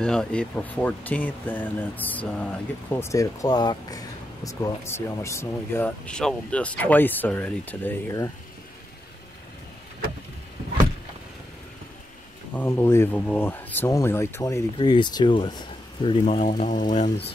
Yeah, April 14th, and it's get close to 8 o'clock. Let's go out and see how much snow we got. Shoveled this twice already today here. Unbelievable. It's only like 20 degrees too with 30-mile-an-hour winds.